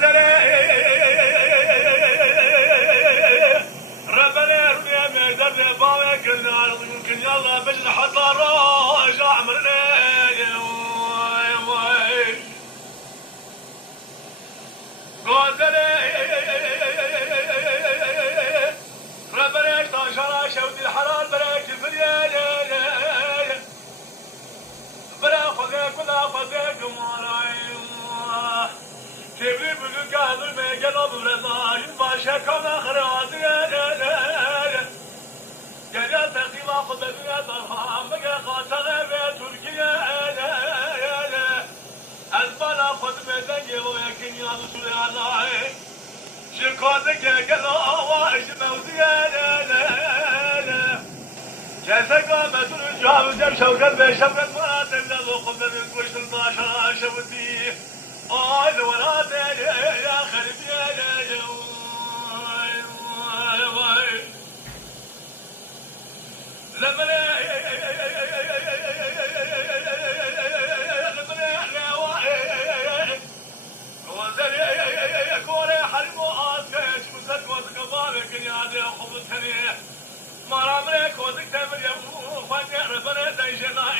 ربنا ربنا مدد باوك يمكن يلا بنحط راج عمرنا قادر ربنا تاشرا شوت الحلال برك الفريال برا خذك ولا خذك ماراي تبي بقول قادر ما جنب برناش ما شكنا خراج جريا تقيما قدرنا طرها مجا قاتل بتركيا البلا خد بدني ويكن يا رسول الله شكوتك قلا واش موزيا جسك ما ترجع وجب شوكت بشوكت ما تبدا وقبل من كشت الباشا شودي آل ولاد يا خرب يا مرامرك وذك تمر يوم خد ربنا تيجنا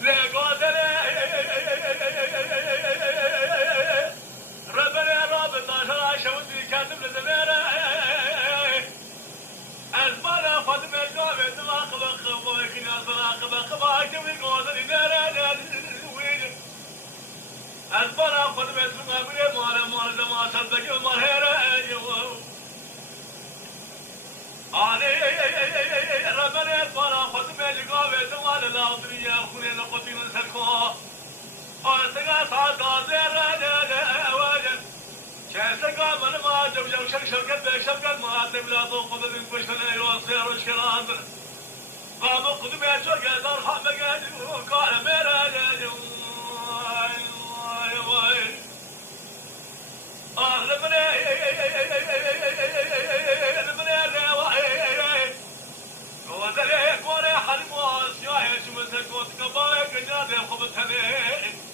لا قادر ربنا رابط عشان شودي كاتب لزميره البلا فاطمه جابت دماغ بخبا كنا صلاق بخبا كم قادر نرى وين البلا فاطمه دماغ مال ما صدق ما هره علي ربنا البلا فاطمه جابت دماغ لا الدنيا خلينا قتيل سكوا أرسلنا صادق شاسك من ما جب شبكت ما تبلا ضوق من بشنا يوصير الشران قام قدم يا شوق دار حمق قال ميرا وذلك وري حرم واسياه شمسك وتكبارك جاد خبثني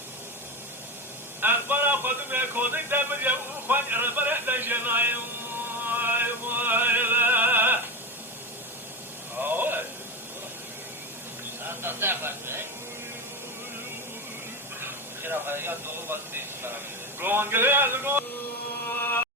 أخبار قدم كودك دم اليوم خان ربنا دجناي خير خيرات ضغوط بس قوان قليل